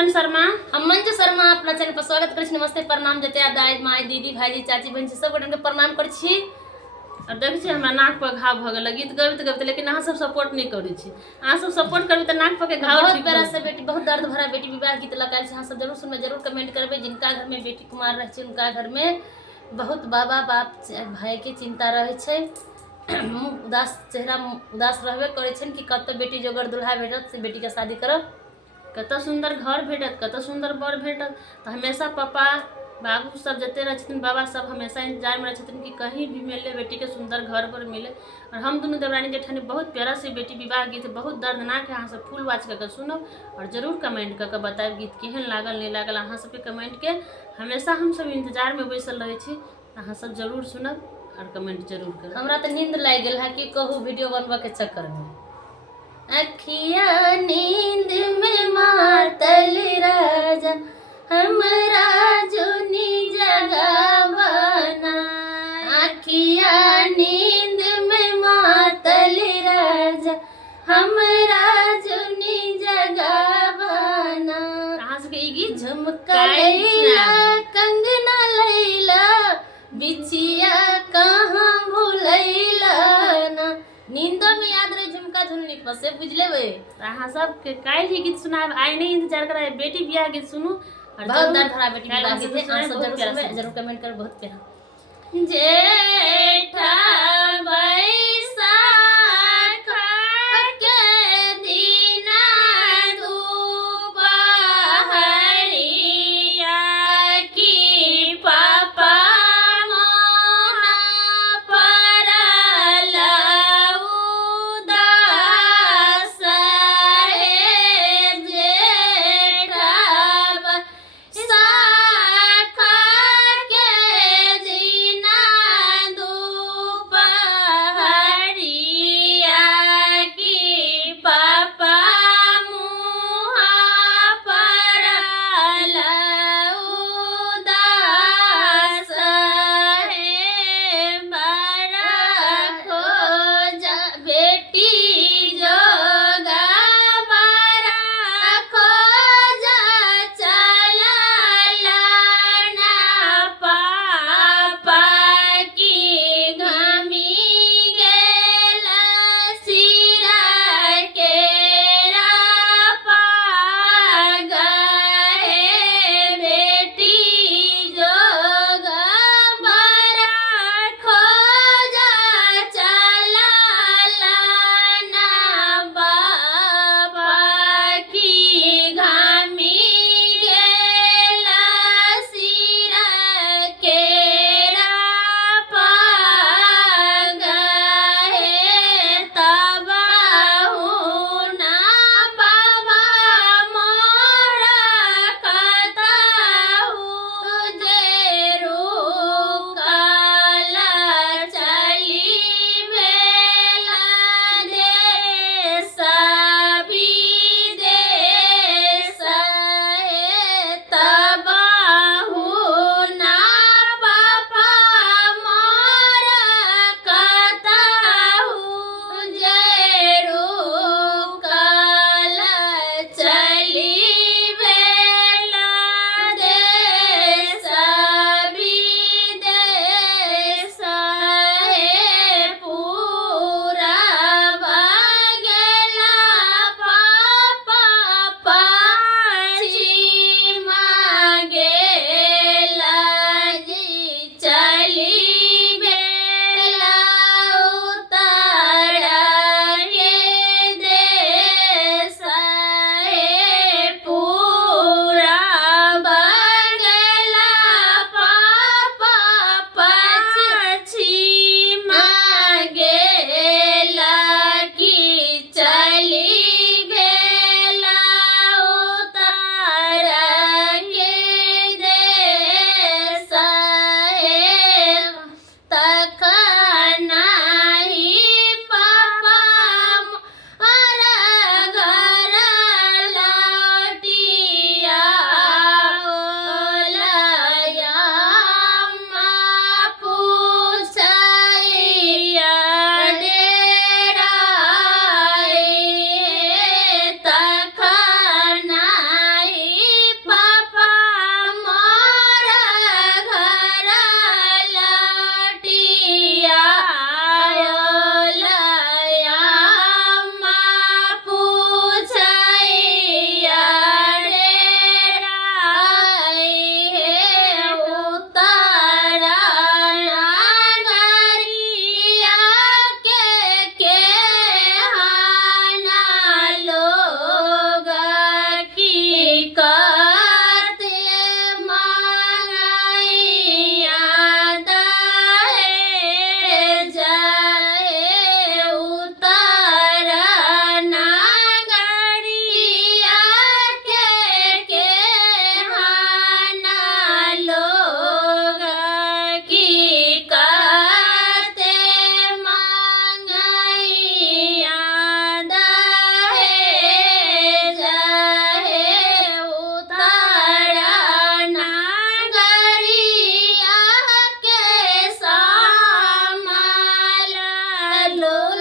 मिलन शर्मा। हम मंजू शर्मा अपना चैनल पर स्वागत करै छी। नमस्ते प्रणाम जते दाई माई दीदी भाईजी चाची बहन सब गोटे के प्रणाम करै छी। और देख छी हमरा नाक पर घाव भ गेल गीत गबैत गबैत, लेकिन अहाँ सब सपोर्ट नहीं करै छी। अहाँ सब सपोर्ट करबै त नाक पर के घाव बहुत ठीक प्यारा हो। से बेटी बहुत दर्द भरा बेटी विवाह गीत लगायल छै। अहाँ सब जरूर सुनबै, जरूर कमेंट करबै। जिनका घर में बेटी कुमार रहे छै उनका घर में बहुत बाबा बाप भाई के चिंता रहे छै। मुँह उदास चेहरा उदास रहबे करे छै कि कत बेटी जोगर दुल्हा भेटत से बेटी के शादी करब, कत सुंदर घर भेटत, कत सुंदर बर भेटत। तो हमेशा पापा बाबू सब जते रहे छथिन, बाबा सब हमेशा इंतजार में रहे छथिन कि कहीं भी मिले बेटी के सुंदर घर पर मिले। और हम दोनों देवरानी जेठानी बहुत प्यारा से बेटी विवाह गीत बहुत दर्दनाक है। अहाँ सब फुल वाच करके सुनब और जरूर कमेंट करके बताएब गीत केहन लागल नहीं लागल। अहाँ सबके कमेंट के हमेशा हम सब इंतजार में बैसल रहे छी। अहाँ सब जरूर सुनब और कमेंट जरूर करब। हमरा तो नींद लग गेल है कि कहू वीडियो बनवा के चक्कर में। अखिया नींद में मातल राजा हमरा जुनी जगावना। अखिया नींद में मातल राजा हमरा जुनी जगावना। अहाँ सबके ई गीत झुमका लैला कंगना लैला बिछिया कहाँ भूलैला ना। नींद में याद रहे झुमका झुमनी पर से बुझ लेबै। अहाँ सबके काल्हि ही गीत सुनाब, आइ नहीं इंतजार कराए। बेटी बियाह गीत सुनू और बहुत जरूर दर्द भरा बेटी विवाह गीत है। आप सब जरूर सुनबै, जरूर कमेंट कर। बहुत प्यारा जेठा बैसाख के दिना दुपहरिया की पापा मोना परल उदास हे। जेठा बैसाख के दिना दुपहरिया लोल